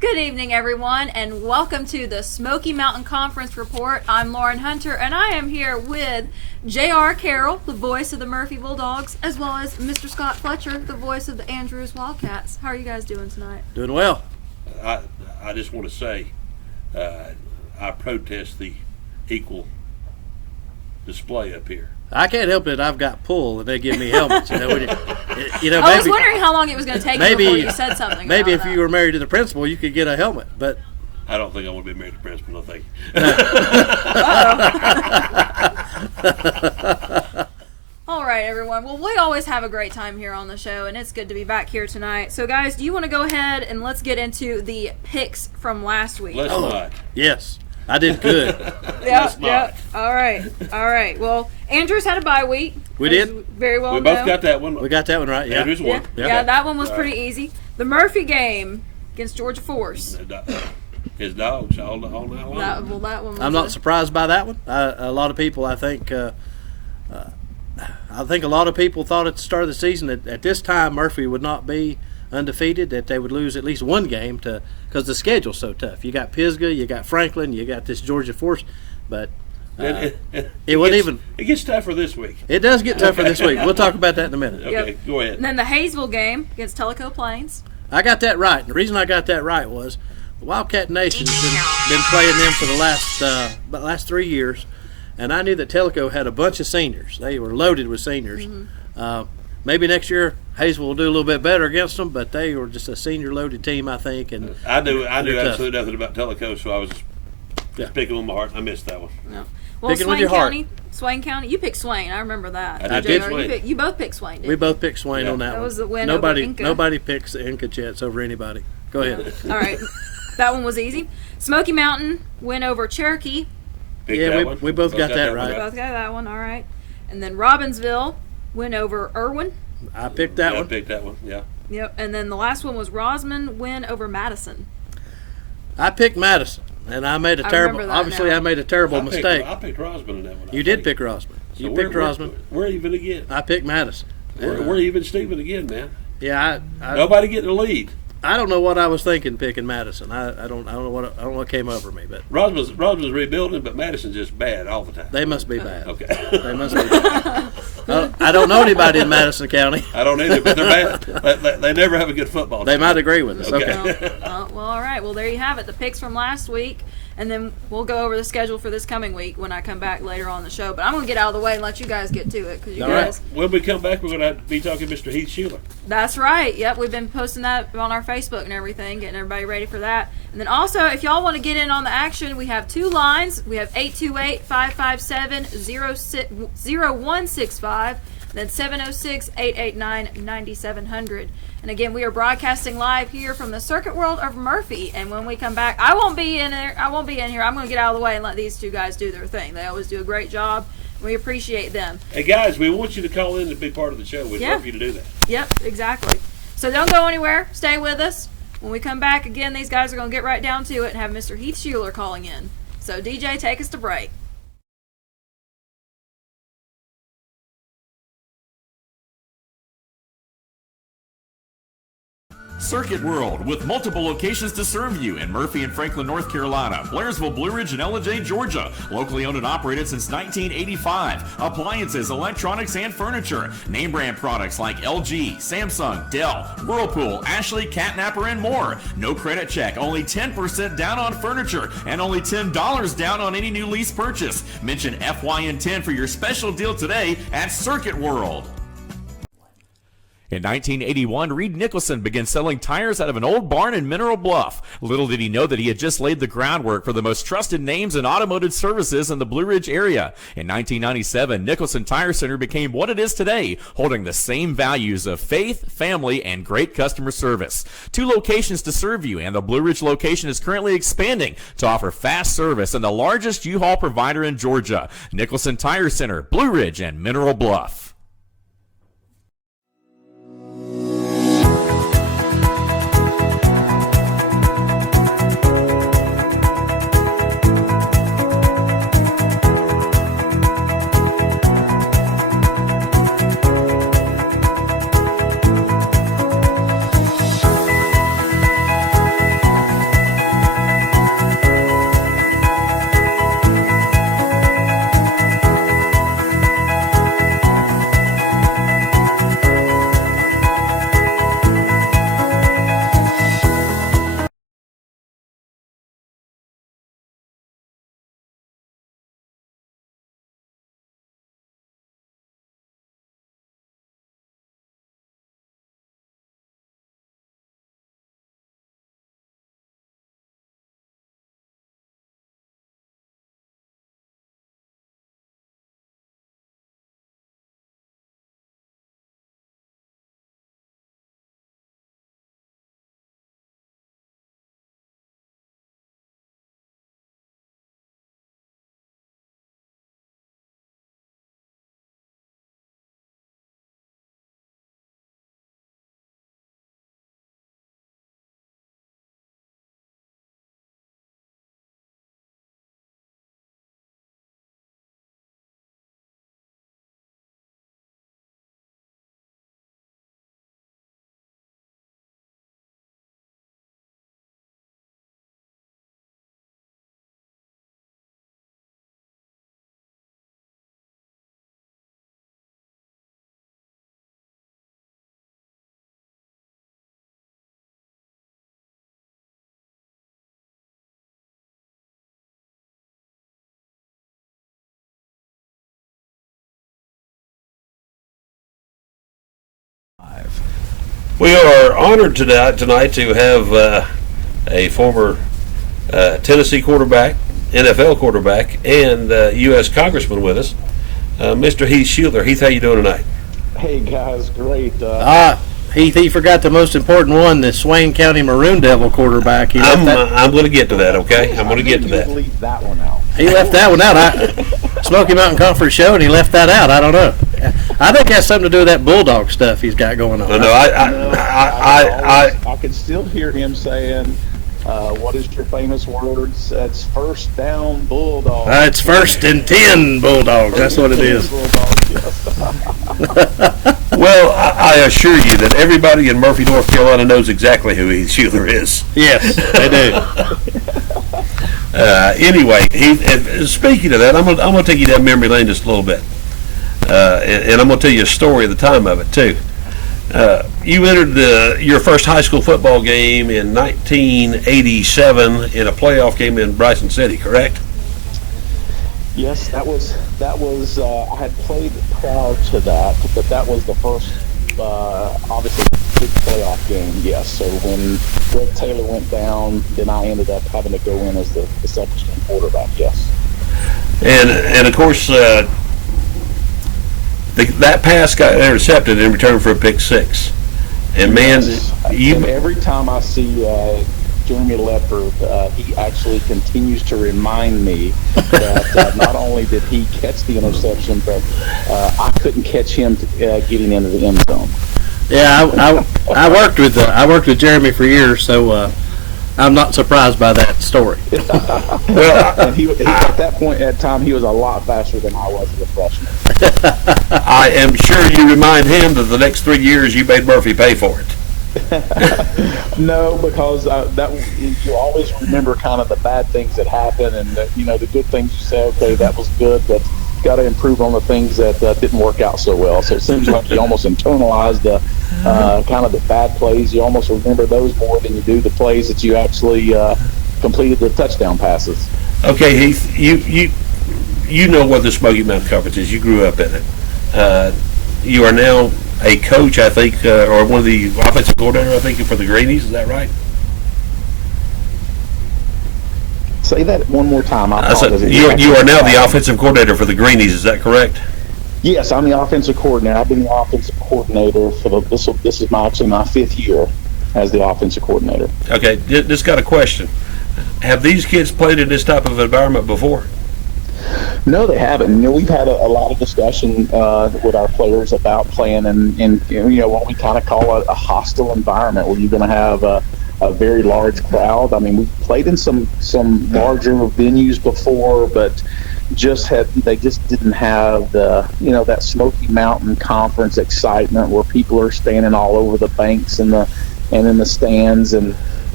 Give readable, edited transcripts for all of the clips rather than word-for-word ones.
Good evening, everyone, and welcome to the Smoky Mountain Conference Report. I'm Lauren Hunter, and I am here with J.R. Carroll, the voice of the Murphy Bulldogs, as well as Mr. Scott Fletcher, the voice of the Andrews Wildcats. How are you guys doing tonight? Doing well. I just want to say I protest the equal display up here. I can't help it. I've got pull, and they give me helmets. I was wondering how long it was going to take before you said something. Maybe if you were married to the principal, you could get a helmet. But I don't think I want to be married to the principal. No, thank you. All right, everyone. Well, we always have a great time here on the show, and it's good to be back here tonight. So, guys, do you want to go ahead and let's get into the picks from last week? Let's not. Yes. I did good. Yeah. All right. Well, Andrews had a bye week. We did. Very well. We both got that one. We got that one right. Yeah. Andrews won. Yeah, that one was pretty easy. The Murphy game against Georgia Force. His dogs all night long. That one was I'm not surprised by that one. A lot of people, I think a lot of people thought at the start of the season that at this time Murphy would not be undefeated, that they would lose at least one game because the schedule's so tough. You got Pisgah, you got Franklin, you got this Georgia Force, but it gets tougher this week. It does get tougher this week. We'll talk about that in a minute. Okay, Go ahead. And then the Hayesville game against Tellico Plains. I got that right. The reason I got that right was the Wildcat Nation's been playing them for the last 3 years, and I knew that Tellico had a bunch of seniors. They were loaded with seniors. Mm-hmm. Maybe next year Hayesville will do a little bit better against them, but they were just a senior-loaded team, I think. And I knew absolutely nothing about Tellico, so I was just picking on my heart. I missed that one. No. Well, Swain County. You picked Swain. I remember that. I did Swain. You both picked Swain, didn't you? We both picked Swain on that one. That was the win over Inca. Nobody picks the Inca Jets over anybody. Go ahead. All right. That one was easy. Smoky Mountain win over Cherokee. We both got that right. We both got that one. All right. And then Robbinsville win over Irwin. I picked that one. I picked that one, yeah. Yep, and then the last one was Rosman win over Madison. I picked Madison, and I made a terrible mistake. I picked Rosman in that one. You did pick Rosman. You picked Rosman. We're even again. I picked Madison. We're even Steven again, man. Yeah, nobody getting the lead. I don't know what I was thinking picking Madison. I don't know what came over me, but Rosman's rebuilding, but Madison's just bad all the time. They must be bad. Okay. They must be bad. I don't know anybody in Madison County. I don't either, but they're bad. They never have a good football team. They might agree with us. Okay. Well, all right. Well, there you have it. The picks from last week. And then we'll go over the schedule for this coming week when I come back later on the show. But I'm going to get out of the way and let you guys get to it. Right. When we come back, we're going to be talking to Mr. Heath Shuler. That's right. Yep, we've been posting that on our Facebook and everything, getting everybody ready for that. And then also, if y'all want to get in on the action, we have two lines. We have 828-557-0165, then 706-889-9700. And again, we are broadcasting live here from the Circuit World of Murphy. And when we come back, I won't be in here. I'm going to get out of the way and let these two guys do their thing. They always do a great job. We appreciate them. Hey, guys, we want you to call in and be part of the show. We'd love for you to do that. Yep, exactly. So don't go anywhere. Stay with us. When we come back, again, these guys are going to get right down to it and have Mr. Heath Shuler calling in. So, DJ, take us to break. Circuit World, with multiple locations to serve you in Murphy and Franklin, North Carolina, Blairsville, Blue Ridge, and Ellen Georgia. Locally owned and operated since 1985. Appliances, electronics, and furniture. Name brand products like LG, Samsung, Dell, Whirlpool, Ashley, Catnapper, and more. No credit check, only 10% down on furniture, and only $10 down on any new lease purchase. Mention FYN10 for your special deal today at Circuit World. In 1981, Reed Nicholson began selling tires out of an old barn in Mineral Bluff. Little did he know that he had just laid the groundwork for the most trusted names in automotive services in the Blue Ridge area. In 1997, Nicholson Tire Center became what it is today, holding the same values of faith, family, and great customer service. 2 locations to serve you, and the Blue Ridge location is currently expanding to offer fast service and the largest U-Haul provider in Georgia. Nicholson Tire Center, Blue Ridge, and Mineral Bluff. We are honored tonight to have a former Tennessee quarterback, NFL quarterback, and U.S. Congressman with us, Mr. Heath Shuler. Heath, how you doing tonight? Hey guys, great. Heath, he forgot the most important one, the Swain County Maroon Devil quarterback. I'm going to get to that, okay? I'm going to get to that. Leave that one out. He left that one out. Smoky Mountain Conference show, and he left that out. I don't know. I think it has something to do with that Bulldog stuff he's got going on. I can still hear him saying, what is your famous words? It's first down, Bulldog. It's 1st and 10 Bulldogs. That's what it is. Well, I assure you that everybody in Murphy, North Carolina knows exactly who Heath Shuler is. Yes, they do. Anyway, speaking of that, I'm gonna take you down memory lane just a little bit, and I'm gonna tell you a story of the time of it too. You entered your first high school football game in 1987 in a playoff game in Bryson City, correct? Yes, that was. I had played prior to that, but that was the first, obviously, big playoff game. Yes. So when Greg Taylor went down, then I ended up having to go in as the second string quarterback. Yes. And of course, that pass got intercepted in return for a pick six. And man, and every time I see Jeremy Ledford, he actually continues to remind me that not only did he catch the interception, but I couldn't catch him getting into the end zone. Yeah, I worked with Jeremy for years, so I'm not surprised by that story. Well, and he at that point at time he was a lot faster than I was as a freshman. I am sure you remind him that the next 3 years you made Murphy pay for it. No, because that you always remember kind of the bad things that happen, and the good things you say. Okay, that was good, but got to improve on the things that didn't work out so well. So it seems like you almost internalize the kind of the bad plays. You almost remember those more than you do the plays that you actually completed the touchdown passes. Okay, Heath, you know what the Smoky Mountain Conference is. You grew up in it. You are now a coach, I think, or one of the offensive coordinator, I think, for the Greenies. Is that right? Say that one more time. I said, you are now the offensive coordinator for the Greenies. Is that correct? Yes, I'm the offensive coordinator. I've been the offensive coordinator for this is actually my 5th year as the offensive coordinator. Okay, just got a question. Have these kids played in this type of environment before? No, they haven't. We've had a lot of discussion with our players about playing in what we kind of call a hostile environment, where you're going to have a very large crowd. I mean, we've played in some larger venues before, but they just didn't have the that Smoky Mountain Conference excitement where people are standing all over the banks and in the stands, and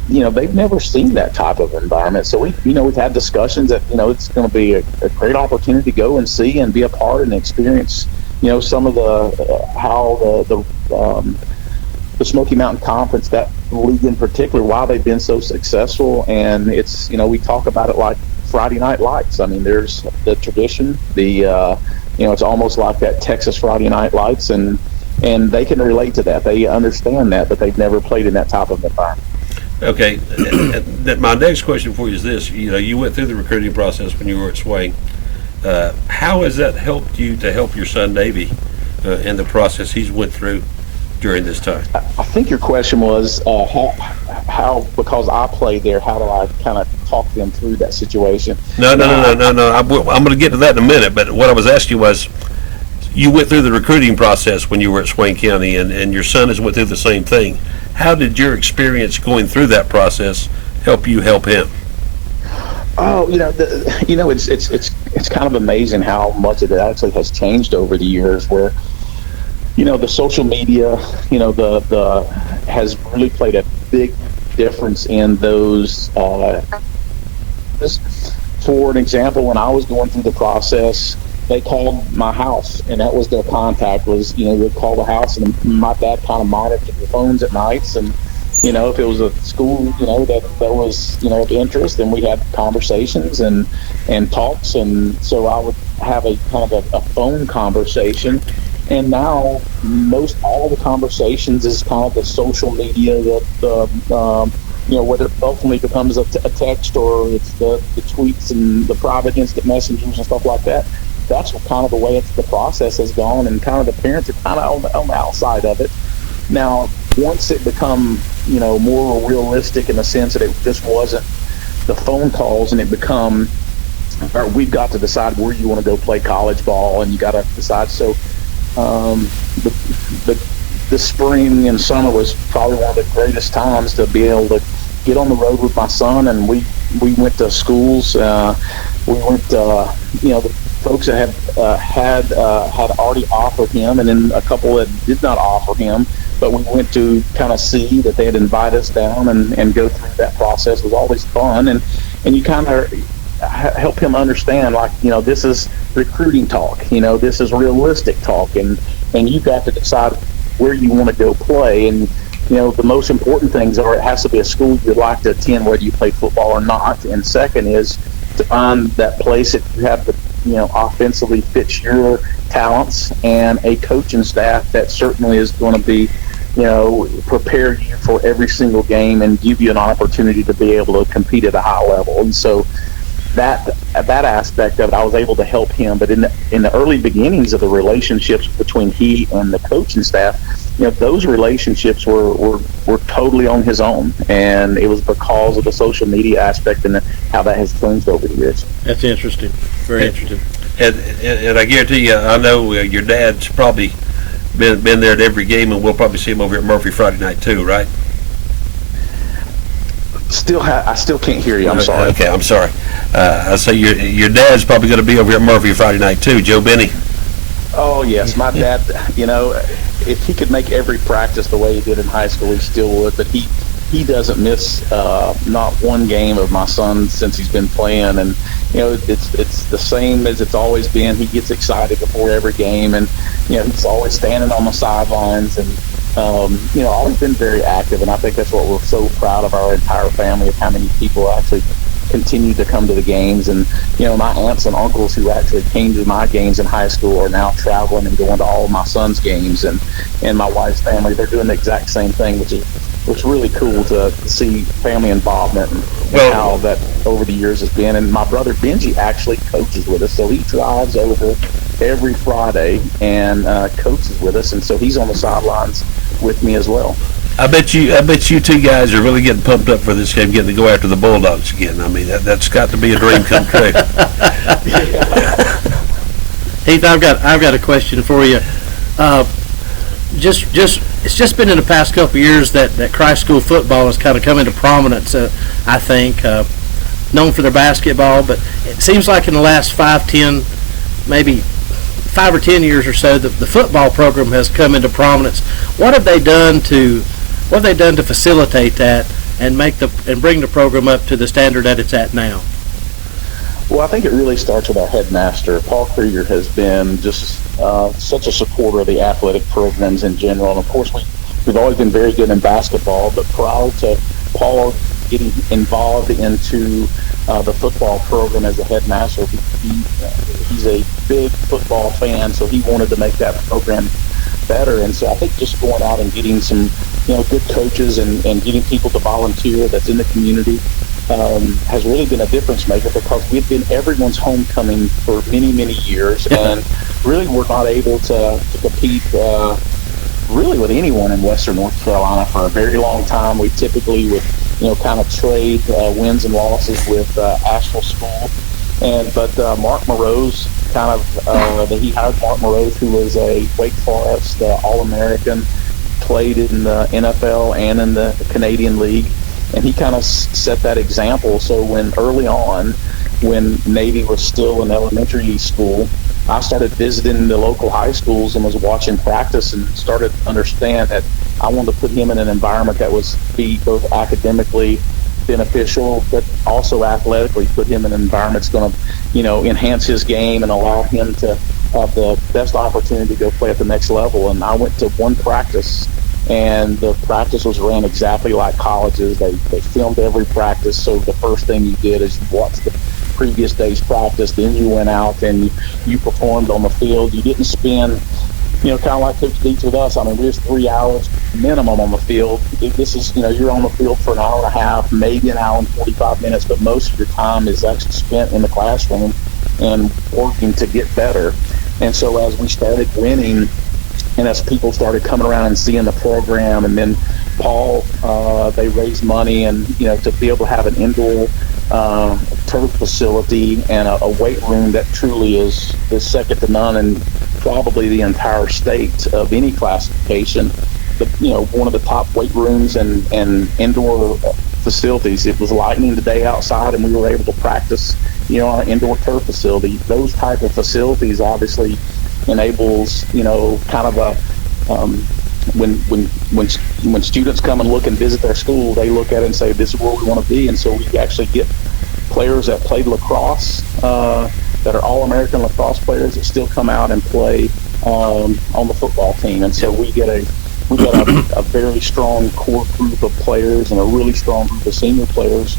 they've never seen that type of environment. So we've had discussions that it's going to be a great opportunity to go and see and be a part and experience some of how the Smoky Mountain Conference, that league in particular, why they've been so successful. And it's we talk about it like Friday Night Lights. I mean, there's the tradition, it's almost like that Texas Friday Night Lights, and they can relate to that. They understand that, but they've never played in that type of environment. Okay, my next question for you is this: you went through the recruiting process when you were at Swain. How has that helped you to help your son Davey in the process he's went through during this time? I think your question was how because I played there, how do I kind of talk them through that situation? No. I'm going to get to that in a minute. But what I was asking was, you went through the recruiting process when you were at Swain County, and your son has went through the same thing. How did your experience going through that process help you help him? Oh, it's kind of amazing how much it actually has changed over the years. Where the social media, the has really played a big difference in those. For an example, when I was going through the process, they called my house, and that was their contact. They'd call the house, and my dad kind of monitored the phones at nights, and if it was a school, that was of interest, then we had conversations and talks, and so I would have a kind of a phone conversation, And now most all the conversations is kind of the social media that what it ultimately becomes a text, or it's the tweets and the private instant messengers and stuff like that. That's kind of the way the process has gone, and kind of the parents are kind of on the outside of it. Now, once it become more realistic in the sense that it just wasn't the phone calls, and it become, we've got to decide where you want to go play college ball, and you got to decide. So the spring and summer was probably one of the greatest times to be able to get on the road with my son, and we went to schools. We went, the folks that had already offered him, and then a couple that did not offer him. But we went to kind of see that they had invited us down and go through that process. It was always fun, and you kind of help him understand, this is recruiting talk. This is realistic talk, and you've got to decide where you want to go play. And the most important things are, it has to be a school you'd like to attend, whether you play football or not. And second is to find that place that you have to offensively fits your talents, and a coaching staff that certainly is going to be prepare you for every single game and give you an opportunity to be able to compete at a high level. And so that aspect of it, I was able to help him. But in the early beginnings of the relationships between he and the coaching staff, those relationships were totally on his own, and it was because of the social media aspect and how that has changed over the years. That's interesting. Very interesting. And I guarantee you, I know your dad's probably been there at every game, and we'll probably see him over at Murphy Friday night too, right? I still can't hear you. I'm sorry. Okay, I'm sorry. I say your dad's probably going to be over at Murphy Friday night too, Joe Benny. Oh yes, my dad. If he could make every practice the way he did in high school, he still would. But he doesn't miss not one game of my son since he's been playing, and it's the same as it's always been. He gets excited before every game, and he's always standing on the sidelines, and always been very active. And I think that's what we're so proud of, our entire family, of how many people actually continue to come to the games. And my aunts and uncles who actually came to my games in high school are now traveling and going to all of my son's games, and my wife's family, they're doing the exact same thing, which is really cool to see family involvement and how that over the years has been. And my brother Benji actually coaches with us, so he drives over every Friday and coaches with us, and so he's on the sidelines with me as well. I bet you two guys are really getting pumped up for this game, getting to go after the Bulldogs again. I mean, that's got to be a dream come true. Heath, I've got a question for you. It's just been in the past couple of years that Christ School football has kind of come into prominence. I think known for their basketball, but it seems like in the last 5 or 10 years or so, the football program has come into prominence. What have they done to facilitate that and bring the program up to the standard that it's at now? Well, I think it really starts with our headmaster. Paul Krieger has been just such a supporter of the athletic programs in general. And of course, we've always been very good in basketball, but prior to Paul getting involved into the football program as a headmaster, he's a big football fan, so he wanted to make that program better. And so I think just going out and getting some good coaches and getting people to volunteer that's in the community has really been a difference maker, because we've been everyone's homecoming for many, many years, and really we're not able to compete really with anyone in Western North Carolina for a very long time. We typically would kind of trade wins and losses with Asheville School, but Mark Moreau's he hired Mark Moreau, who was a Wake Forest All-American, played in the NFL and in the Canadian League, and he kind of set that example. So early on, when Navy was still an elementary school, I started visiting the local high schools and was watching practice, and started to understand that I wanted to put him in an environment that was be both academically beneficial, but also athletically put him in an environment that's going to, enhance his game and allow him to have the best opportunity to go play at the next level. And I went to one practice, and the practice was ran exactly like colleges. They filmed every practice, so the first thing you did is you watched the previous day's practice, then you went out and you performed on the field. You didn't spend kind of like Coach Dietz with us. I mean, we're 3 hours minimum on the field. This is, you're on the field for an hour and a half, maybe an hour and 45 minutes, but most of your time is actually spent in the classroom and working to get better. And so as we started winning, and as people started coming around and seeing the program, and then Paul, they raised money, and to be able to have an indoor turf facility and a weight room that truly is second to none in probably the entire state of any classification. One of the top weight rooms and indoor facilities. It was lightning today outside, and we were able to practice on an indoor turf facility. Those type of facilities obviously enables kind of a when students come and look and visit their school, they look at it and say, this is where we want to be. And so we actually get players that played lacrosse that are all-American lacrosse players that still come out and play on the football team. And so we get a very strong core group of players and a really strong group of senior players.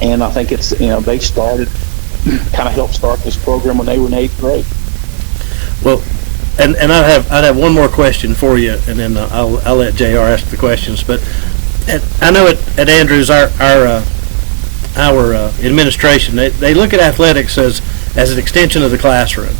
And I think it's they started kind of helped start this program when they were in 8th grade. Well, and I'd have one more question for you, and then I'll let JR ask the questions. But I know at Andrews our administration, they look at athletics as an extension of the classroom.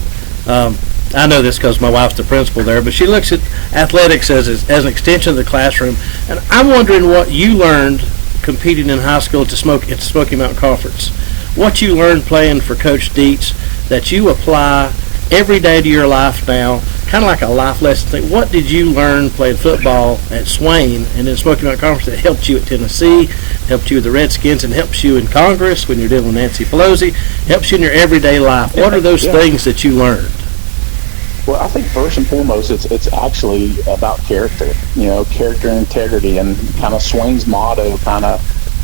I know this because my wife's the principal there, but she looks at athletics as an extension of the classroom. And I'm wondering what you learned competing in high school at the Smoky Mountain Conference. What you learned playing for Coach Dietz that you apply every day to your life now, kind of like a life lesson thing. What did you learn playing football at Swain and then Smoky Mountain Conference that helped you at Tennessee, helped you with the Redskins, and helps you in Congress when you're dealing with Nancy Pelosi, helps you in your everyday life? What are those things that you learned? Well, I think first and foremost, it's actually about character, character and integrity, and kind of Swain's motto kind of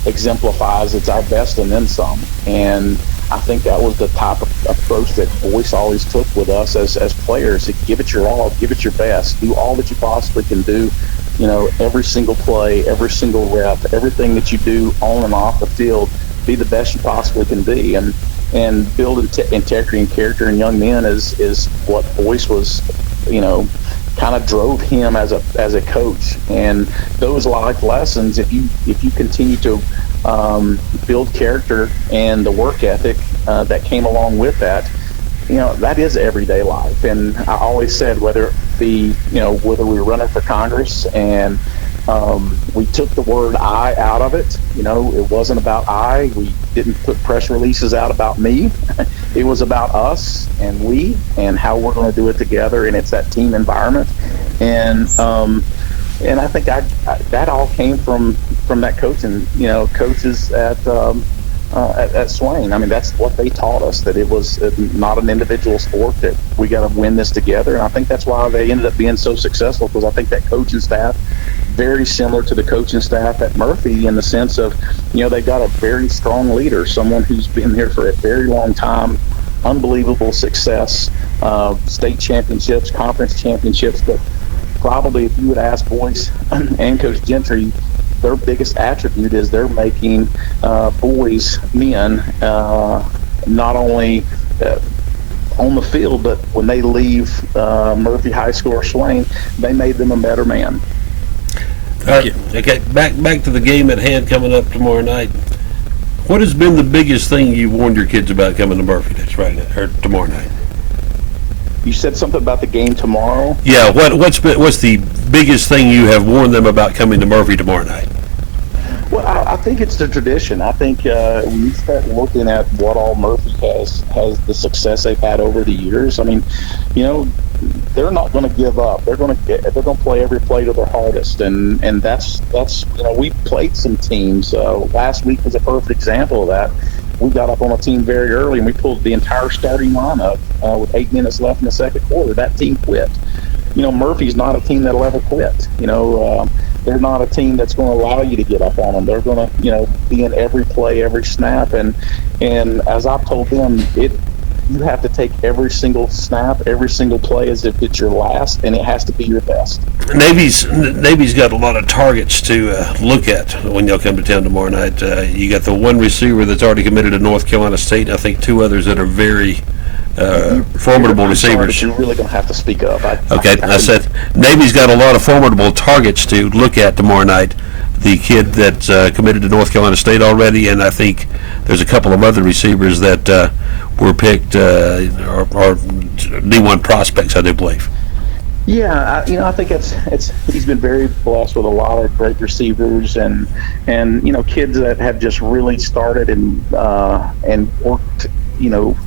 exemplifies it's our best and then some. And I think that was the type of approach that Boyce always took with us as players. Give it your all, give it your best, do all that you possibly can do. Every single play, every single rep, everything that you do on and off the field, be the best you possibly can be. And build integrity and character in young men is what Boyce was, kind of drove him as a coach. And those life lessons, if you continue to build character and the work ethic that came along with that, that is everyday life. And I always said, whether it be, whether we were running for Congress and we took the word I out of it. It wasn't about I. We didn't put press releases out about me. It was about us and we and how we're going to do it together. And it's that team environment. And I think that all came from that coaching. Coaches at Swain. I mean, that's what they taught us, that it was not an individual sport, that we got to win this together. And I think that's why they ended up being so successful, because I think that coaching staff, very similar to the coaching staff at Murphy in the sense of, they've got a very strong leader, someone who's been there for a very long time, unbelievable success, state championships, conference championships. But probably if you would ask Boyce and Coach Gentry, their biggest attribute is they're making boys men, not only on the field, but when they leave Murphy High School or Swain, they made them a better man. Thank you. Okay, back to the game at hand coming up tomorrow night. What has been the biggest thing you warned your kids about coming to Murphy tomorrow night? You said something about the game tomorrow? Yeah, what's the biggest thing you have warned them about coming to Murphy tomorrow night? Well, I think it's the tradition. I think when you start looking at what all Murphy has the success they've had over the years. I mean, they're not going to give up. They're going to play every play to their hardest, and that's we played some teams. Last week was a perfect example of that. We got up on a team very early, and we pulled the entire starting lineup with 8 minutes left in the second quarter. That team quit. Murphy's not a team that'll ever quit. They're not a team that's going to allow you to get up on them. They're going to, be in every play, every snap, and as I've told them, you have to take every single snap, every single play as if it's your last, and it has to be your best. Navy's got a lot of targets to look at when y'all come to town tomorrow night. You got the one receiver that's already committed to North Carolina State. I think 2 others that are very formidable I'm sorry, receivers. but you're really going to have to speak up. I said Navy's got a lot of formidable targets to look at tomorrow night. The kid that's committed to North Carolina State already, and I think there's a couple of other receivers that were picked are D1 prospects, I do believe. Yeah, I think he's been very blessed with a lot of great receivers and kids that have just really started and worked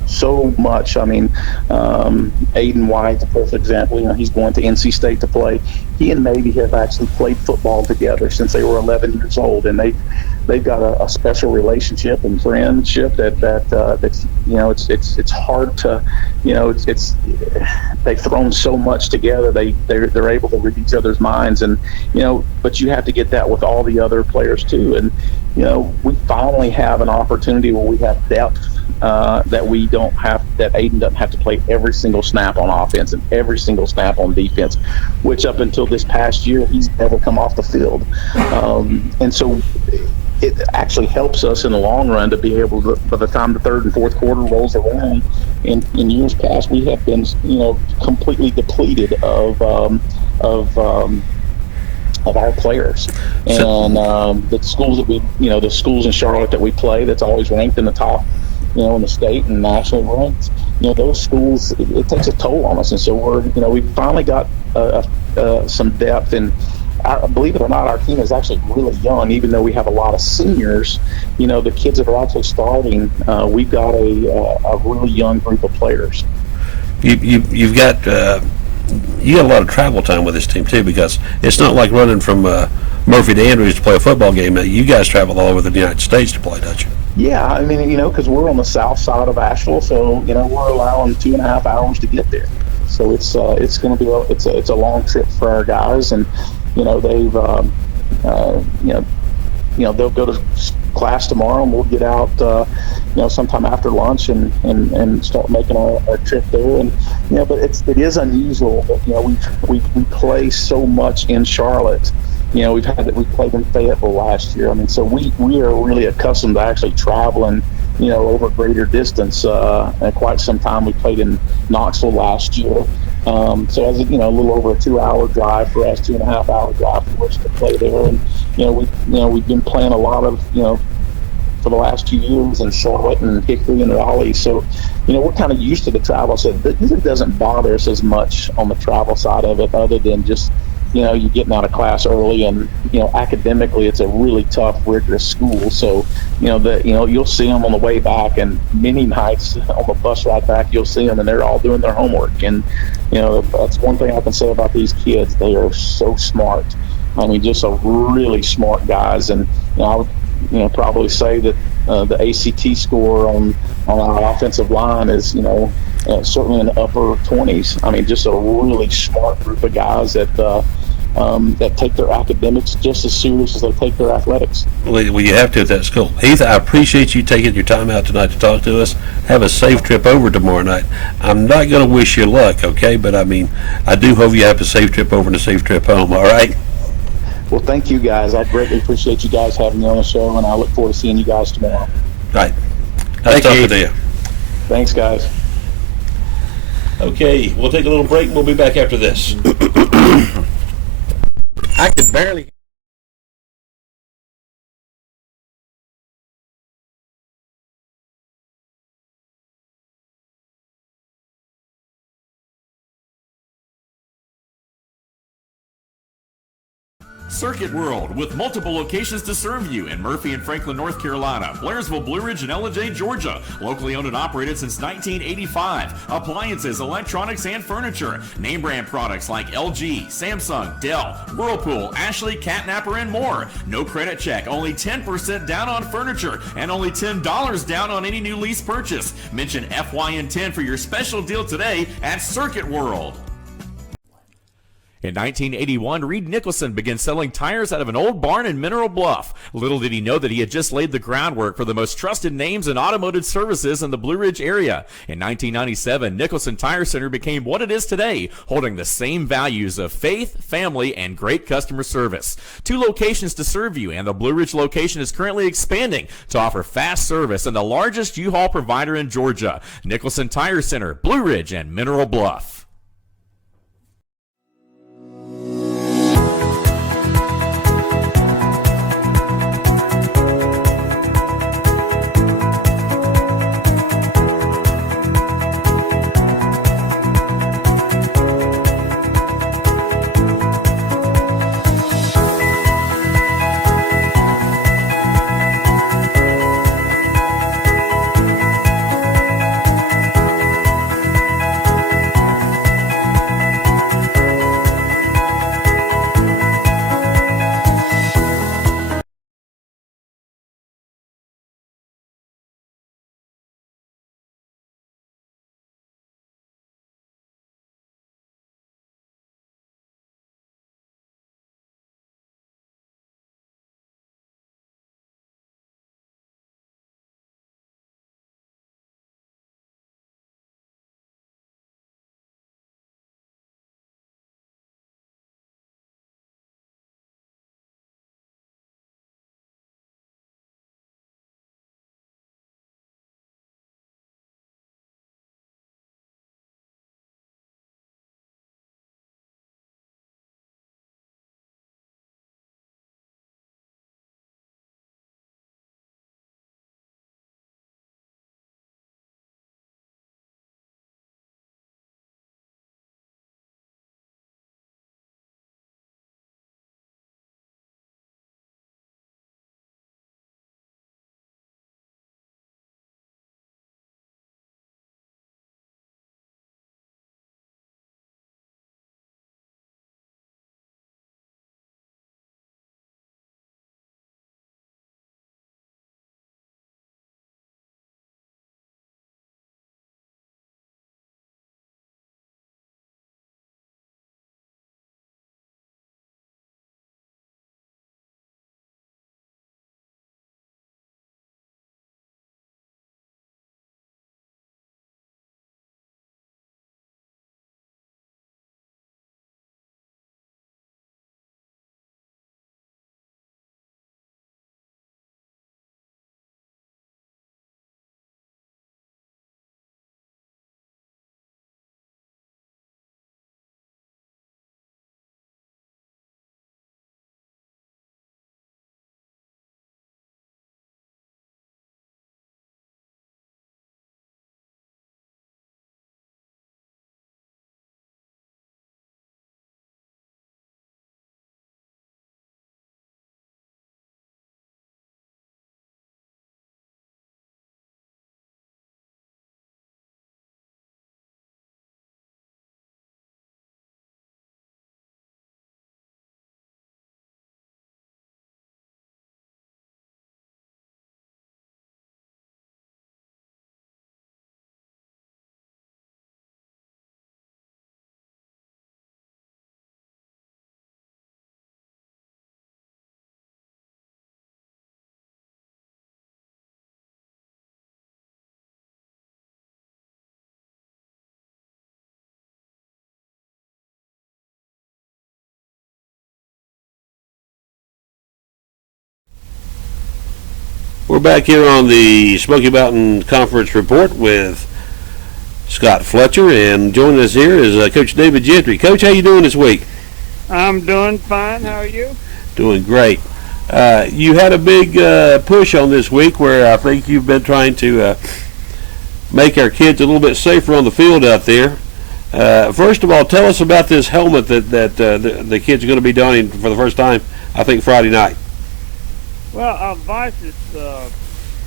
so much. I mean, Aiden White's a perfect example. He's going to NC State to play. He and Navy have actually played football together since they were 11 years old, and they've got a special relationship and friendship that's it's hard to they've thrown so much together. They're able to read each other's minds, and but you have to get that with all the other players too. And we finally have an opportunity where we have depth that we don't have, that Aiden doesn't have to play every single snap on offense and every single snap on defense, which up until this past year he's never come off the field, and so it actually helps us in the long run to be able to, by the time the third and fourth quarter rolls around. In years past, we have been completely depleted of our players, and the schools that the schools in Charlotte that we play, that's always ranked in the top, in the state and nationally ranked, those schools, it takes a toll on us. And so we finally got some depth, and believe it or not, our team is actually really young. Even though we have a lot of seniors, the kids that are actually starting, we've got a really young group of players. You've got you got a lot of travel time with this team too, because it's not like running from Murphy to Andrews to play a football game. You guys travel all over the United States to play, don't you? Yeah, I mean, because we're on the south side of Asheville, so we're allowing 2.5 hours to get there. So it's going to be it's a long trip for our guys, and they've they'll go to class tomorrow, and we'll get out sometime after lunch and start making our trip there. And but it is unusual that we play so much in Charlotte. We played in Fayetteville last year. I mean, so we are really accustomed to actually traveling over greater distance. And quite some time we played in Knoxville last year. So as a little over a 2-hour drive for us, 2.5-hour drive for us to play there. And we've been playing a lot of for the last 2 years in Charlotte and Hickory and Raleigh. So we're kind of used to the travel. So it doesn't bother us as much on the travel side of it, other than just you're getting out of class early, and academically it's a really tough, rigorous school. So you'll see them on the way back, and many nights on the bus ride back you'll see them, and they're all doing their homework. And that's one thing I can say about these kids. They are so smart. I mean, just a really smart guys. And I would probably say that the ACT score on our offensive line is certainly in the upper 20s. I mean, just a really smart group of guys that take their academics just as serious as they take their athletics. Well, you have to at that school. Heath, I appreciate you taking your time out tonight to talk to us. Have a safe trip over tomorrow night. I'm not going to wish you luck, okay? But, I mean, I do hope you have a safe trip over and a safe trip home, all right? Well, thank you, guys. I greatly appreciate you guys having me on the show, and I look forward to seeing you guys tomorrow. All right. Nice talking to you. Thanks, guys. Okay, we'll take a little break, and we'll be back after this. I could barely. Circuit World, with multiple locations to serve you in Murphy and Franklin, North Carolina, Blairsville, Blue Ridge, and Ellijay, Georgia. Locally owned and operated since 1985. Appliances, electronics, and furniture. Name brand products like LG, Samsung, Dell, Whirlpool, Ashley, Catnapper, and more. No credit check, only 10% down on furniture, and only $10 down on any new lease purchase. Mention FYN10 for your special deal today at Circuit World. In 1981, Reed Nicholson began selling tires out of an old barn in Mineral Bluff. Little did he know that he had just laid the groundwork for the most trusted names in automotive services in the Blue Ridge area. In 1997, Nicholson Tire Center became what it is today, holding the same values of faith, family, and great customer service. 2 locations to serve you, and the Blue Ridge location is currently expanding to offer fast service and the largest U-Haul provider in Georgia. Nicholson Tire Center, Blue Ridge, and Mineral Bluff. We're back here on the Smoky Mountain Conference Report with Scott Fletcher, and joining us here is Coach David Gentry. Coach, how you doing this week? I'm doing fine. How are you? Doing great. You had a big push on this week where I think you've been trying to make our kids a little bit safer on the field out there. First of all, tell us about this helmet that the kids are going to be donning for the first time, I think, Friday night. Well, our Vice's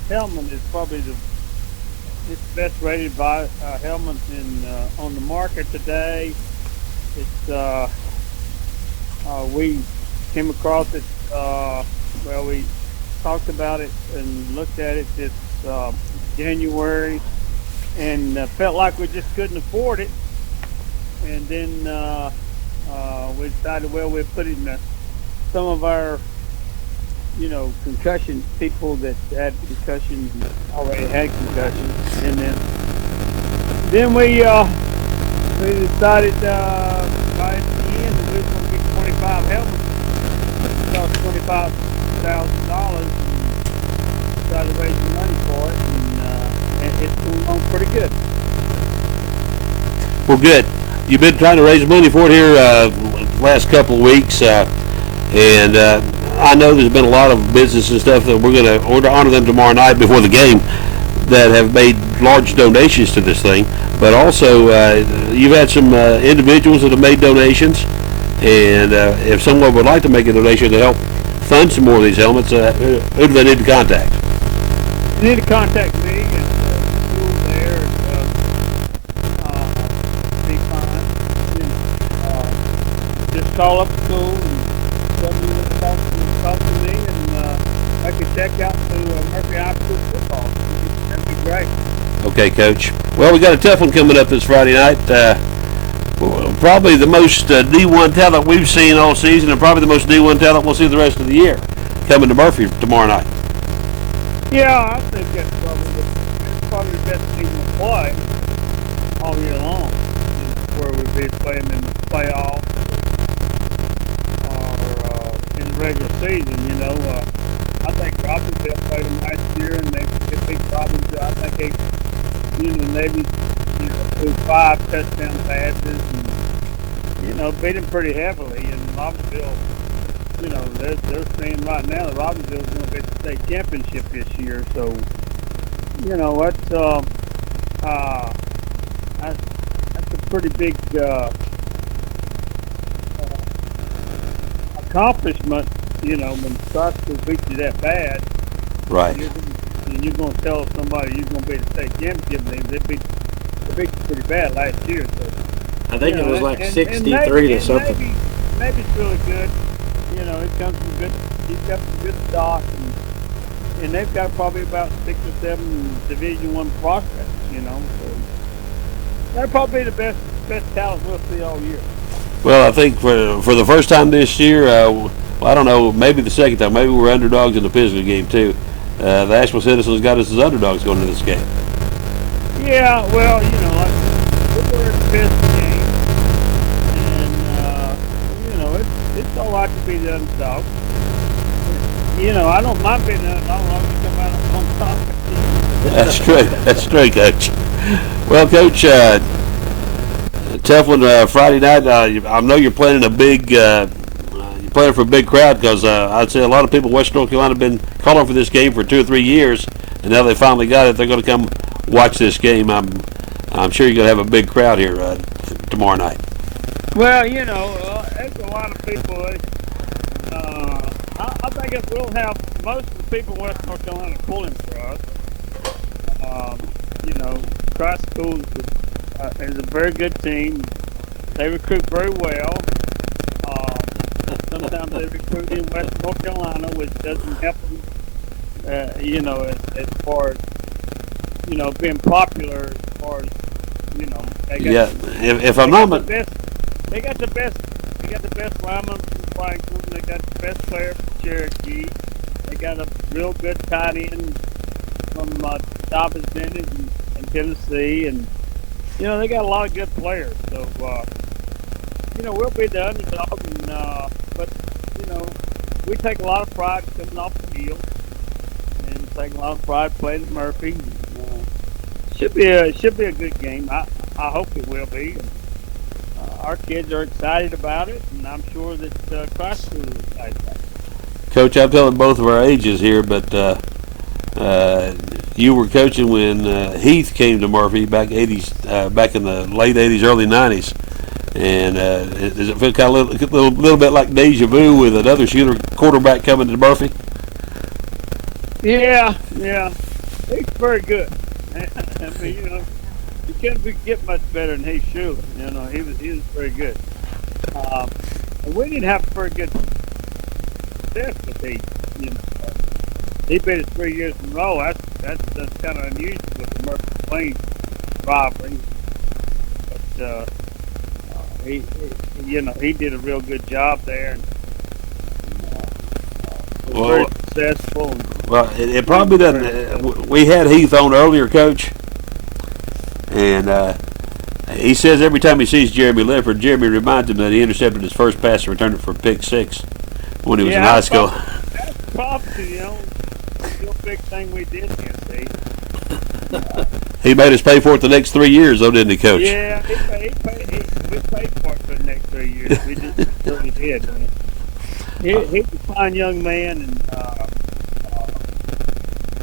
helmet is probably it's best rated helmet on the market today. It's we came across it. We talked about it and looked at it this January, and felt like we just couldn't afford it. And then We decided, well, we'd put in some of our, concussion people that had concussions, already had concussions, and then we decided by the end that we was going to get 25 helmets. It cost $25,000, and decided to raise the money for it, and it's going along pretty good. Well, good. You've been trying to raise money for it here the last couple of weeks, and I know there's been a lot of business and stuff that we're going to honor them tomorrow night before the game that have made large donations to this thing. But also, you've had some individuals that have made donations, and if someone would like to make a donation to help fund some more of these helmets, who do they need to contact? You need to contact me and the school there. Be fine. Just call up the school and tell me to talk to me, and I can check out to Murphy High School football. That'd be great. Okay, Coach. Well, we got a tough one coming up this Friday night. Probably the most D1 talent we've seen all season, and probably the most D1 talent we'll see the rest of the year, coming to Murphy tomorrow night. Yeah, I think that's probably the best team to play all year long. Where we'd be playing in the playoffs or in the regular season. I think Robbinsville played them last year, and they beat Robbinsville. I think maybe threw 5 touchdown passes, and beat them pretty heavily. And Robbinsville, they're saying right now that Robbinsville's going to get the state championship this year. So, that's a pretty big accomplishment. When Scottsville beat you that bad, Right. and you're going to tell somebody you're going to be the state championship. They beat you pretty bad last year. So I think it was like and 63 to something. Maybe it's really good. It comes from good. He's got some good stock, and they've got probably about 6 or 7 Division I prospects. So they're probably the best talent we'll see all year. Well, I think for the first time this year, I don't know, maybe the second time, maybe we're underdogs in the Pisgah game too. The Asheville Citizens got us as underdogs going into this game. Yeah, well, we were in the Pisgah game, and it's all right to be the underdog. I don't mind being the underdog as long as you come out on top. That's true. That's true, Coach. Well, Coach, tough one Friday night. I know you're planning a big. You're planning for a big crowd because I'd say a lot of people in Western North Carolina have been calling for this game for 2 or 3 years, and now they finally got it. They're going to come watch this game. I'm sure you're going to have a big crowd here tomorrow night. Well, there's a lot of people. I think if we'll have most of the people in West North Carolina pulling for us. Cross Schools is a very good team. They recruit very well. Sometimes they recruit in West North Carolina, which doesn't help them, as far as, being popular as far as, they got if I'm not they got the best lineman from Franklin. They got the best player from Cherokee. They got a real good tight end from Dobbins Bennett in Tennessee, and they got a lot of good players. So we'll be the underdog, but we take a lot of pride coming off the field, and take a lot of pride playing at Murphy. Should be a good game. I hope it will be. Our kids are excited about it, and I'm sure that Cross School is excited about it. Coach, I'm telling both of our ages here, but you were coaching when Heath came to Murphy back in the late 80s, early 90s. And does it feel kind of a little bit like deja vu with another Shuler quarterback coming to Murphy? Yeah. He's very good. I mean, you can't get much better than Heath Shuler. He was very good. And we didn't have a very good success with Heath. He beat us 3 years in a row. That's kind of unusual with the Murphy Plains rivalry. But he did a real good job there, and was Well, very successful. Well, it probably doesn't. We had Heath on earlier, Coach, and he says every time he sees Jeremy Lifford, Jeremy reminds him that he intercepted his first pass and returned it for a pick six when he was in high school. That's probably the real big thing we did here, see. He made us pay for it the next 3 years, though, didn't he, Coach? Yeah, we paid for it for the next 3 years. We just really did. He's a fine young man, and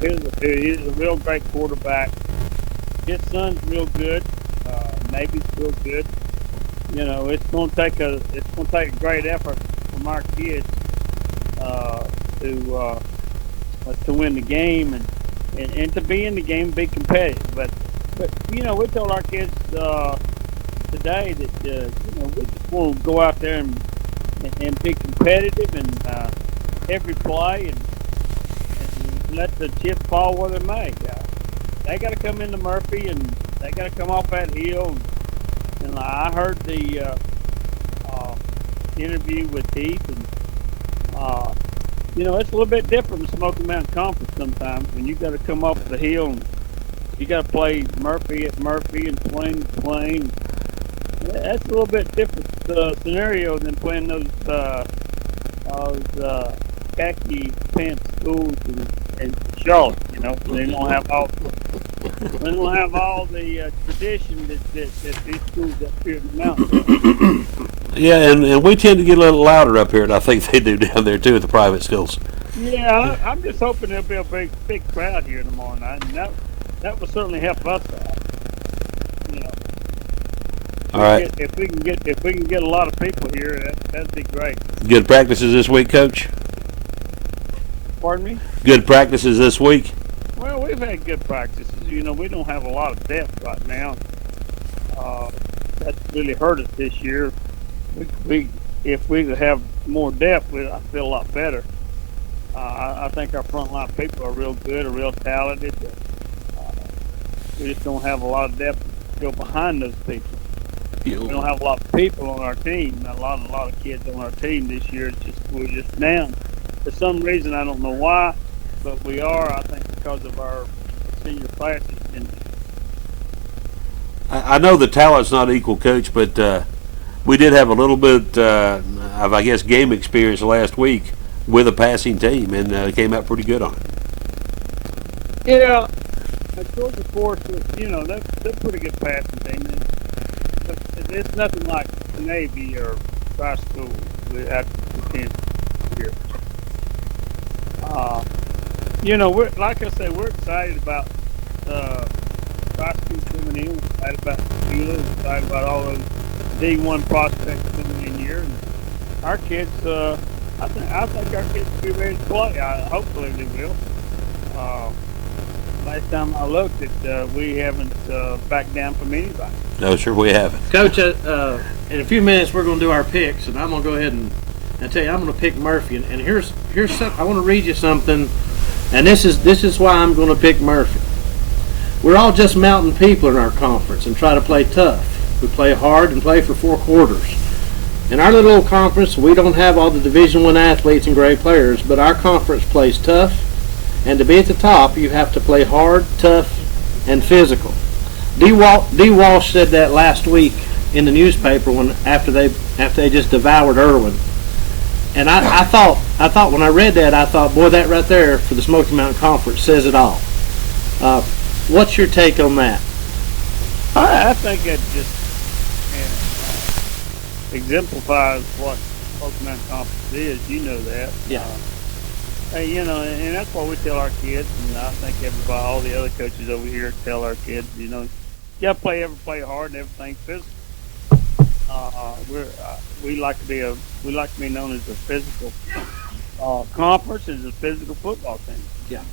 he's a real great quarterback. His son's real good. Navy's real good. It's going to take a great effort from our kids to win the game and to be in the game, be competitive. But we told our kids today that we just want to go out there and be competitive and every play and let the chips fall where they may. They got to come into Murphy and they got to come off that hill. And I heard the interview with Heath, and it's a little bit different in Smoky Mountain Conference sometimes when you got to come off the hill and you got to play Murphy at Murphy and Swain at Swain. That's a little bit different scenario than playing those khaki pants schools in Charlotte. They don't have all the tradition that these schools up here in the mountains. Yeah, and we tend to get a little louder up here, and I think they do down there too at the private schools. Yeah, I'm just hoping there'll be a big crowd here tomorrow night, and that will certainly help us out. All right. If we can get a lot of people here, that'd be great. Good practices this week, Coach? Pardon me? Good practices this week? Well, we've had good practices. We don't have a lot of depth right now. That's really hurt us this year. If we could have more depth, I feel a lot better. I think our frontline people are real good, are real talented. We just don't have a lot of depth to go behind those people. We don't have a lot of people on our team. A lot of kids on our team this year. We're just down. For some reason, I don't know why, but we are. I think because of our senior classes. I know the talent's not equal, Coach, but we did have a little bit of, I guess, game experience last week with a passing team, and came out pretty good on it. Yeah. Georgia Force, they're pretty good passing team. But it's nothing like the Navy or high school at the here. We're, like I said, we're excited about high school coming in. We're excited about Heath, we're excited about all those D1 prospects coming in here. And our kids, I think our kids will be ready to play. Hopefully they will. Last time I looked, we haven't backed down from anybody. No, sure we haven't. Coach, in a few minutes we're going to do our picks, and I'm going to go ahead and tell you I'm going to pick Murphy. And here's something, I want to read you something, and this is why I'm going to pick Murphy. We're all just mountain people in our conference and try to play tough. We play hard and play for 4 quarters. In our little old conference, we don't have all the Division I athletes and great players, but our conference plays tough. And to be at the top, you have to play hard, tough, and physical. D. Walsh said that last week in the newspaper after they just devoured Irwin. And I thought when I read that, I thought, boy, that right there for the Smoky Mountain Conference says it all. What's your take on that? I think it just exemplifies what Smoky Mountain Conference is. You know that. Yeah. And that's what we tell our kids, and I think everybody, all the other coaches over here tell our kids, you got to play hard and everything physical. We like to be known as a physical conference, as a physical football team. Yeah.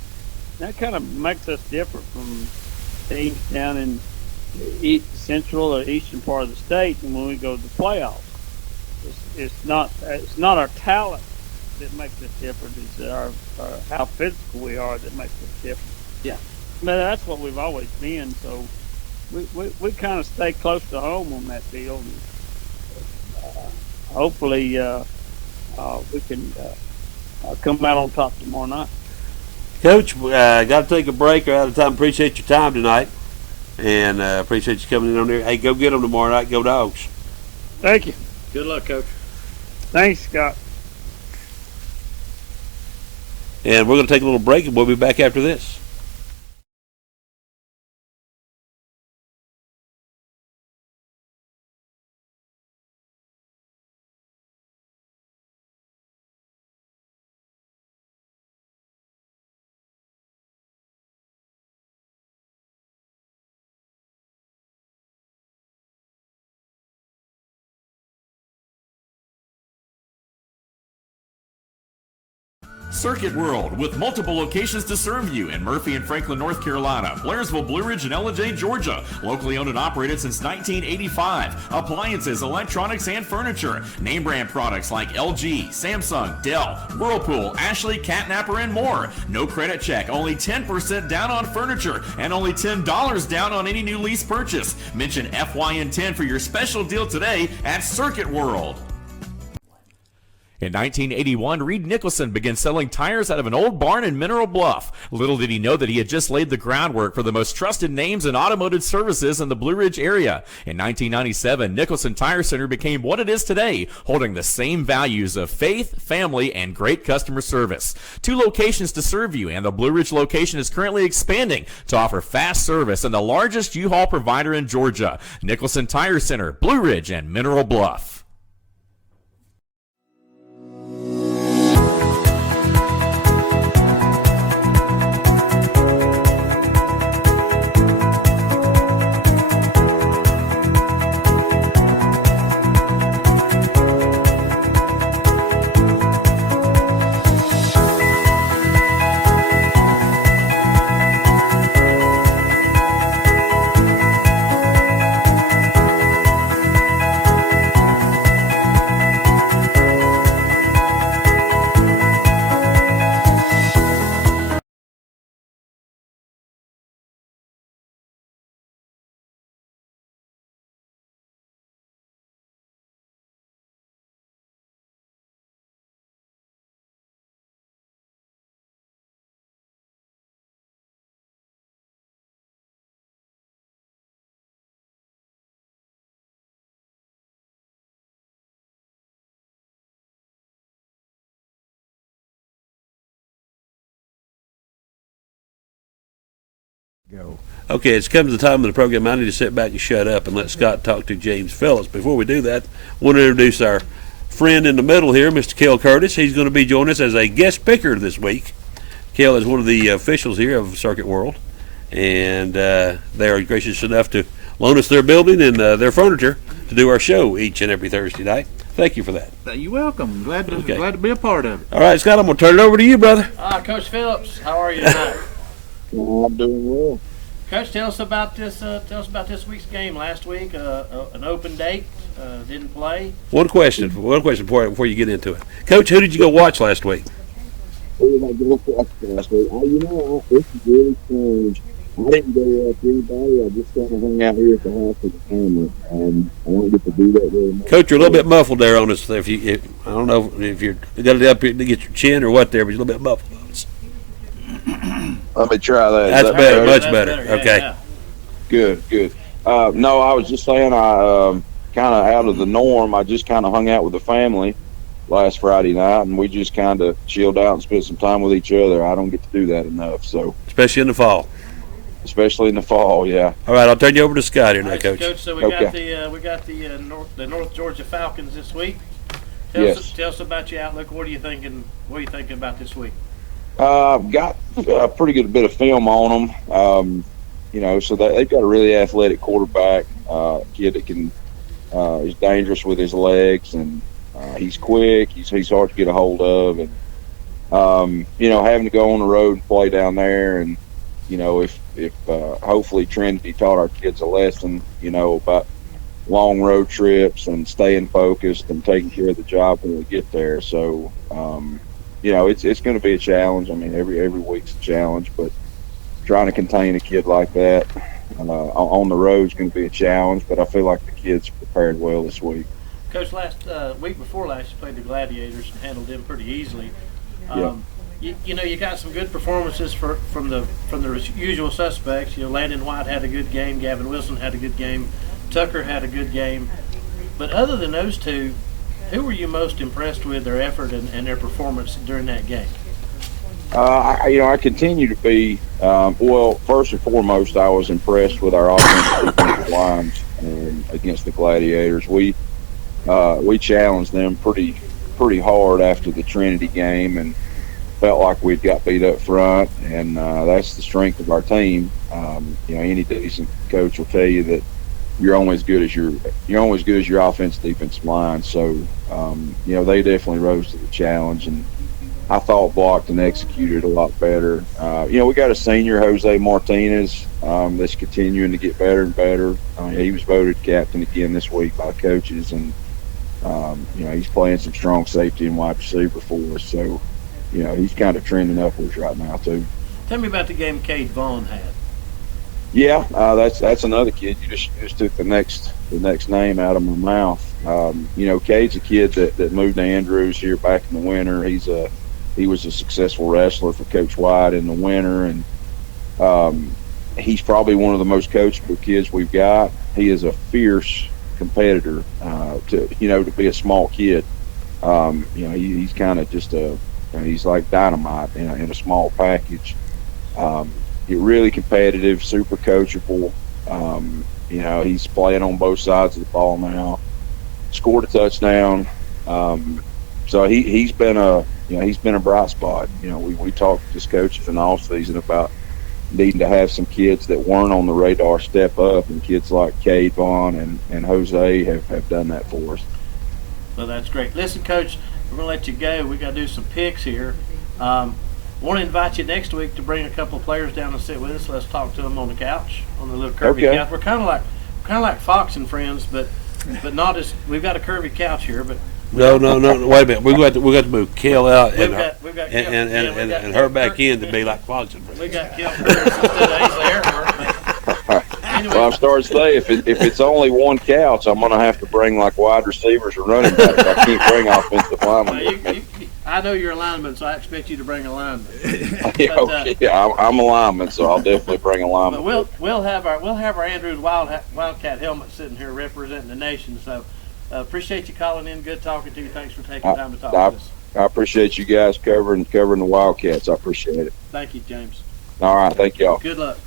That kind of makes us different from teams down in the central or eastern part of the state, and when we go to the playoffs, it's not our talent that makes us different. It's how physical we are that makes us different. Yeah. But that's what we've always been. So we kind of stay close to home on that deal. hopefully we can come out on top tomorrow night. Coach, got to take a break. We're out of time. Appreciate your time tonight, and appreciate you coming in on there. Hey, go get them tomorrow night. Go Dogs. Thank you. Good luck, Coach. Thanks, Scott. And we're going to take a little break, and we'll be back after this. Circuit World, with multiple locations to serve you in Murphy and Franklin, North Carolina, Blairsville, Blue Ridge, and Ellijay, Georgia. Locally owned and operated since 1985. Appliances, electronics, and furniture. Name brand products like LG, Samsung, Dell, Whirlpool, Ashley, Catnapper, and more. No credit check, only 10% down on furniture, and only $10 down on any new lease purchase. Mention FYN10 for your special deal today at Circuit World. In 1981, Reed Nicholson began selling tires out of an old barn in Mineral Bluff. Little did he know that he had just laid the groundwork for the most trusted names in automotive services in the Blue Ridge area. In 1997, Nicholson Tire Center became what it is today, holding the same values of faith, family, and great customer service. 2 locations to serve you, and the Blue Ridge location is currently expanding to offer fast service and the largest U-Haul provider in Georgia. Nicholson Tire Center, Blue Ridge, and Mineral Bluff. Okay, it's come to the time of the program. I need to sit back and shut up and let Scott talk to James Phillips. Before we do that, I want to introduce our friend in the middle here, Mr. Kel Curtis. He's going to be joining us as a guest picker this week. Kel is one of the officials here of Circuit World, and they are gracious enough to loan us their building and their furniture to do our show each and every Thursday night. Thank you for that. You're welcome. Glad to be a part of it. All right, Scott, I'm going to turn it over to you, brother. Coach Phillips, how are you tonight? I'm doing well. Coach, tell us about this. Tell us about this week's game last week. An open date. Didn't play. One question before you get into it. Coach, who did you go watch last week? Who did I go watch last week? This is really strange. I didn't go with anybody. I just kind of hung out here at the house with the family. I don't get to do that very much. Coach, you're a little bit muffled there on us. I don't know if you got it up here to get your chin or what there, but you're a little bit muffled on us. Let me try that. That's better, much better. Yeah, Okay. yeah. Good. No, I was just saying I kind of out of the norm. I just kind of hung out with the family last Friday night, and we just kind of chilled out and spent some time with each other. I don't get to do that enough, so Especially in the fall. especially in the fall. Yeah. All right, I'll turn you over to Scott here now, All right, Coach. Coach, so we got the North Georgia Falcons this week. Tell us about your outlook. What are you thinking? What are you thinking about this week? Got a pretty good bit of film on them. So they've got a really athletic quarterback, kid that can is dangerous with his legs, and he's quick. He's hard to get a hold of, and having to go on the road and play down there, and if hopefully Trinity taught our kids a lesson, about long road trips and staying focused and taking care of the job when we get there. So, it's going to be a challenge. I mean, every week's a challenge, but trying to contain a kid like that on the road is going to be a challenge. But I feel like the kids prepared well this week. Coach, last week before last, you played the Gladiators and handled them pretty easily. You got some good performances from the usual suspects. Landon White had a good game. Gavin Wilson had a good game. Tucker had a good game. But other than those two, who were you most impressed with their effort and their performance during that game? I continue to be, first and foremost, I was impressed with our offensive defensive lines against the Gladiators. We challenged them pretty hard after the Trinity game and felt like we'd got beat up front, and that's the strength of our team. Any decent coach will tell you that you're only as good as your offense defensive line. So they definitely rose to the challenge, and I thought blocked and executed a lot better. We got a senior, Jose Martinez, that's continuing to get better and better. He was voted captain again this week by coaches, and he's playing some strong safety and wide receiver for us. So he's kind of trending upwards right now too. Tell me about the game Cade Vaughn had. Yeah, that's another kid. You just took the next name out of my mouth. Cade's a kid that moved to Andrews here back in the winter. He was a successful wrestler for Coach White in the winter, and he's probably one of the most coachable kids we've got. He is a fierce competitor. To be a small kid, he's kind of just he's like dynamite in a small package. He's really competitive, super coachable. He's playing on both sides of the ball now. Scored a touchdown. So he's been a bright spot. We talked as coaches in the off season about needing to have some kids that weren't on the radar step up, and kids like Cade Vaughn and Jose have done that for us. Well, that's great. Listen, Coach, we're going to let you go. We got to do some picks here. Want to invite you next week to bring a couple of players down and sit with us. Let's talk to them on the couch, on the little curvy couch. We're kind of like Fox and Friends, but not as we've got a curvy couch here. But no. Wait a minute. We got to move Kel out and her back in to be like Fox and Friends. We got Kel Curtis instead of Ainsley Earhart. Anyway. Well, I'm starting to say if it's only one couch, I'm going to have to bring like wide receivers or running backs. I can't bring offensive linemen. I know you're a lineman, so I expect you to bring a lineman. I'm a lineman, so I'll definitely bring a lineman. But we'll have our Andrews Wildcat helmet sitting here representing the nation. So appreciate you calling in. Good talking to you. Thanks for taking time to talk to us. I appreciate you guys covering the Wildcats. I appreciate it. Thank you, James. All right, thank y'all. Good luck.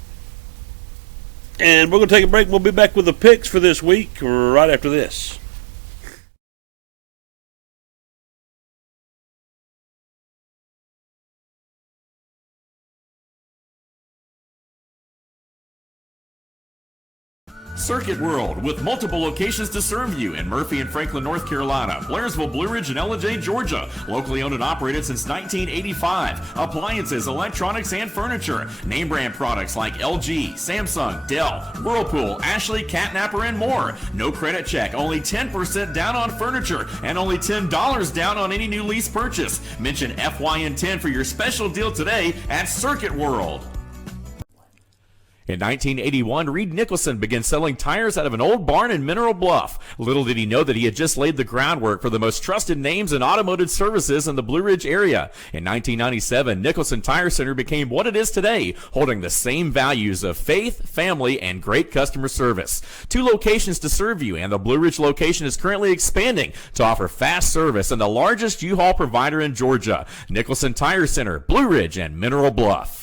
And we're going to take a break. We'll be back with the picks for this week right after this. Circuit World, with multiple locations to serve you in Murphy and Franklin, North Carolina, Blairsville, Blue Ridge, and Ellijay, Georgia. Locally owned and operated since 1985. Appliances, electronics, and furniture. Name brand products like LG, Samsung, Dell, Whirlpool, Ashley, Catnapper, and more. No credit check, only 10% down on furniture, and only $10 down on any new lease purchase. Mention FYN10 for your special deal today at Circuit World. In 1981, Reed Nicholson began selling tires out of an old barn in Mineral Bluff. Little did he know that he had just laid the groundwork for the most trusted names in automotive services in the Blue Ridge area. In 1997, Nicholson Tire Center became what it is today, holding the same values of faith, family, and great customer service. 2 locations to serve you, and the Blue Ridge location is currently expanding to offer fast service and the largest U-Haul provider in Georgia. Nicholson Tire Center, Blue Ridge, and Mineral Bluff.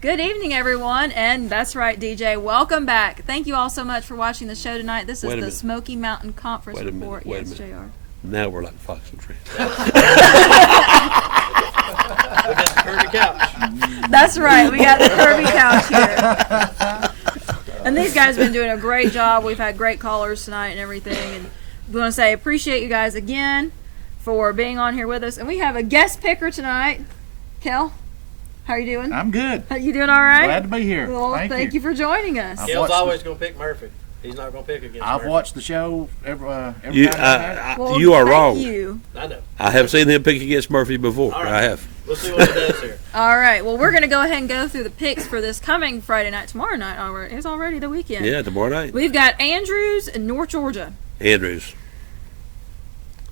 Good evening, everyone, and that's right, DJ. Welcome back. Thank you all so much for watching the show tonight. This is the Smoky Mountain Conference Report. Wait a minute. JR. Now we're like Fox and Friends. We got the Kirby couch. That's right. We got the Kirby couch here. And these guys have been doing a great job. We've had great callers tonight and everything. And we want to say appreciate you guys again for being on here with us. And we have a guest picker tonight. Kel, how are you doing? I'm good. You doing all right? Glad to be here. Well, thank you for joining us. Kel's always going to pick Murphy. He's not going to pick against I've Murphy. watched the show every You, time I've had it. Well, you are thank wrong. You. I know. I have seen him pick against Murphy before. All right. I have. We'll see what he does here. All right. Well, we're going to go ahead and go through the picks for this coming Friday night. Tomorrow night, it's already the weekend. Yeah, tomorrow night. We've got Andrews and North Georgia. Andrews.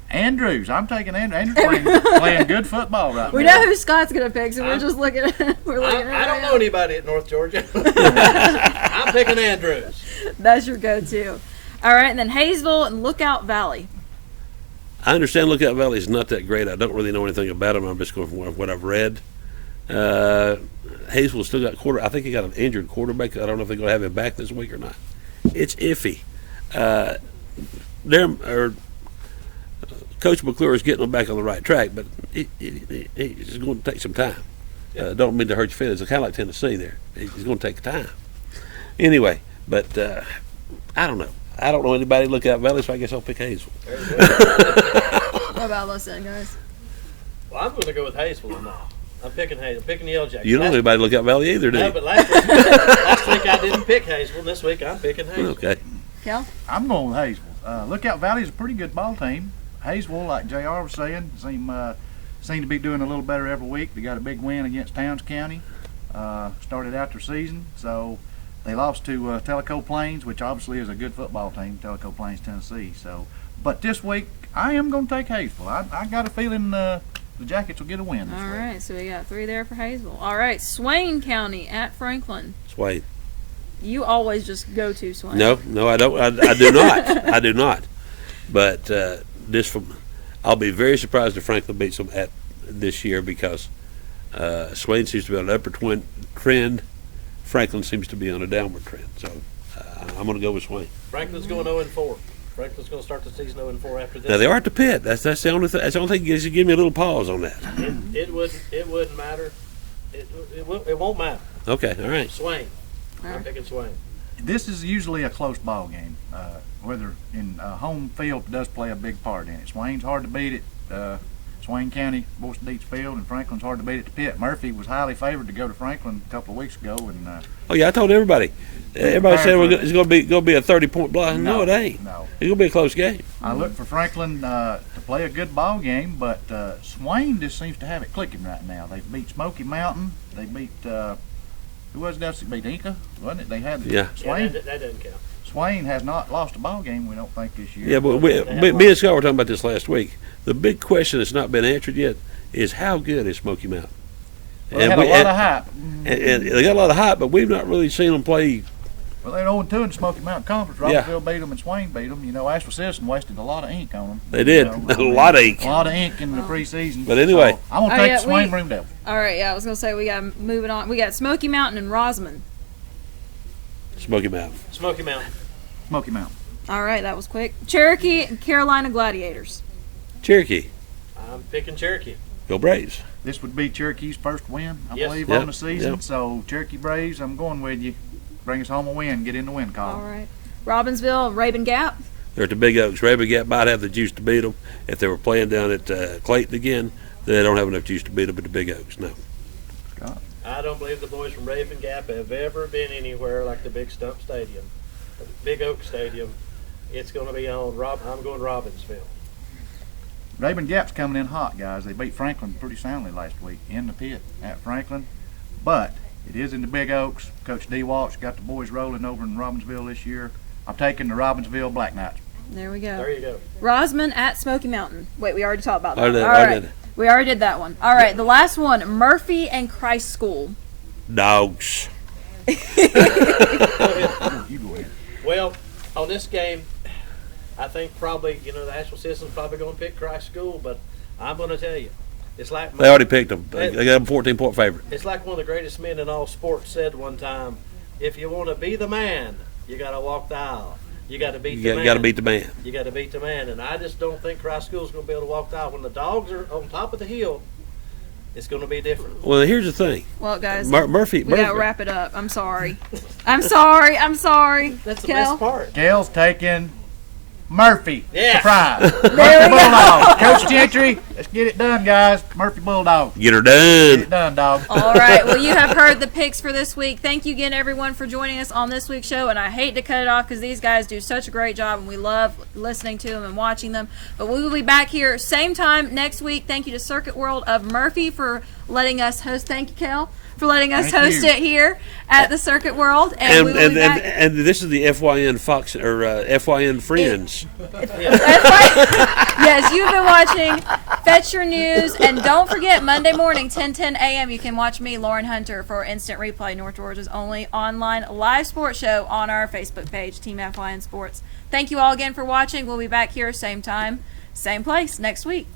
Andrews. I'm taking Andrews. Andrews playing good football right We now. know who Scott's going to pick, so we're just looking at I don't know anybody at North Georgia. I'm picking Andrews. That's your go-to. All right, and then Hayesville and Lookout Valley. I understand Lookout Valley is not that great. I don't really know anything about them. I'm just going from what I've read. Hayesville still got I think he got an injured quarterback. I don't know if they're going to have him back this week or not. It's iffy. Coach McClure is getting them back on the right track, but it's going to take some time. Don't mean to hurt your feelings. It's kind of like Tennessee there. It's going to take time. Anyway, but I don't know. I don't know anybody in Lookout Valley, so I guess I'll pick Hayesville. What about us then, guys? Well, I'm going to go with Hayesville now. I'm picking Hayesville. I'm picking the Yellow Jackets. You don't know anybody in Lookout Valley either, do you? No, but last week I didn't pick Hayesville. This week I'm picking Hayesville. Okay. Kel? I'm going with Hayesville. Lookout Valley is a pretty good ball team. Hayesville, like JR was saying, seem to be doing a little better every week. They got a big win against Towns County. Started out their season, so they lost to Tellico Plains, which obviously is a good football team, Tellico Plains, Tennessee. So, but this week I am going to take Hayesville. I got a feeling the Jackets will get a win this All week. right, so we got 3 there for Hayesville. All right, Swain County at Franklin. Swain. You always just go to Swain. No, I don't. I do not. I do not. But I'll be very surprised if Franklin beats them at this year because Swain seems to be on an upward trend. Franklin seems to be on a downward trend. So I'm going to go with Swain. Franklin's going 0-4. Franklin's going to start the season 0-4 after this. Now they are at the pit. That's the only thing. That's the only thing that give me a little pause on that. It wouldn't matter. It won't matter. Okay, all right. Swain. I'm picking Swain. This is usually a close ball game. Whether in home field does play a big part in it. Swain's hard to beat at Swain County, Boyce Deets Field, and Franklin's hard to beat at the pit. Murphy was highly favored to go to Franklin a couple of weeks ago, and Oh yeah, I told everybody. Everybody said it's going to be a 30-point block. No, it ain't. No. It's going to be a close game. I look for Franklin to play a good ball game, but Swain just seems to have it clicking right now. They beat Smoky Mountain. They beat who was that? They beat Inca, wasn't it? They had Swain. Yeah, that doesn't count. Swain has not lost a ball game, we don't think, this year. Yeah, but me and Scott were talking about this last week. The big question that's not been answered yet is how good is Smoky Mountain? Well, they had a lot of hype. And they got a lot of hype, but we've not really seen them play. Well, they're 0-2 in the Smoky Mountain Conference. Robbinsville beat them and Swain beat them. You know, Asheville Citizen wasted a lot of ink on them. They did. A lot of ink. A lot of ink in the preseason. But anyway. So, I'm going to take the Swain Broom Devil. All right, yeah, I was going to say we got moving on. We got Smoky Mountain and Rosamond. Smoky Mountain. Smoky Mountain. Smoky Mountain. All right, that was quick. Cherokee and Carolina Gladiators. Cherokee. I'm picking Cherokee. Go Braves. This would be Cherokee's first win, I Yes. believe, Yep. on the season. Yep. So, Cherokee Braves, I'm going with you. Bring us home a win. Get in the win column. All right. Robbinsville and Raven Gap. They're at the Big Oaks. Raven Gap might have the juice to beat them. If they were playing down at Clayton again, they don't have enough juice to beat them at the Big Oaks. No. Scott. I don't believe the boys from Raven Gap have ever been anywhere like the Big Stump Stadium, the Big Oak Stadium. It's going to be on. I'm going Robbinsville. Raven Gap's coming in hot, guys. They beat Franklin pretty soundly last week in the pit at Franklin. But it is in the Big Oaks. Coach D. Walsh got the boys rolling over in Robbinsville this year. I'm taking the Robbinsville Black Knights. There we go. There you go. Rosamond at Smoky Mountain. Wait, we already talked about that. I did, All I right. did. We already did that one. All right, the last one, Murphy and Christ School. Dogs. You go ahead. Well, on this game, I think probably, the Asheville Citizens probably going to pick Christ School, but I'm going to tell you, it's like They already picked them. They got them 14-point favorite. it's like one of the greatest men in all sports said one time, if you want to be the man, you got to walk the aisle. You got to beat the You man. got to beat the man. You got to beat the man, and I just don't think Christ School's going to be able to walk the aisle. When the dogs are on top of the hill, it's going to be different. Well, here's the thing. Well, guys, Murphy. we got to wrap it up. I'm sorry. I'm sorry. That's the Kel? best part. Gale's taking Murphy. Yeah. Surprise. There Murphy we go. Bulldog. Coach Gentry, let's get it done, guys. Murphy Bulldog. Get her Get done. it done, dog. All right. Well, you have heard the picks for this week. Thank you again, everyone, for joining us on this week's show. And I hate to cut it off because these guys do such a great job, and we love listening to them and watching them. But we will be back here same time next week. Thank you to Circuit World of Murphy for letting us host. Thank you, Kel, for letting us Thank host you. it here at the Circuit World. And we will be back. And this is the FYN Fox or FYN Friends. That's right. Yes, you've been watching Fetch Your News. And don't forget, Monday morning, 10:10 a.m., you can watch me, Lauren Hunter, for Instant Replay, North Georgia's only online live sports show on our Facebook page, Team FYN Sports. Thank you all again for watching. We'll be back here same time, same place next week.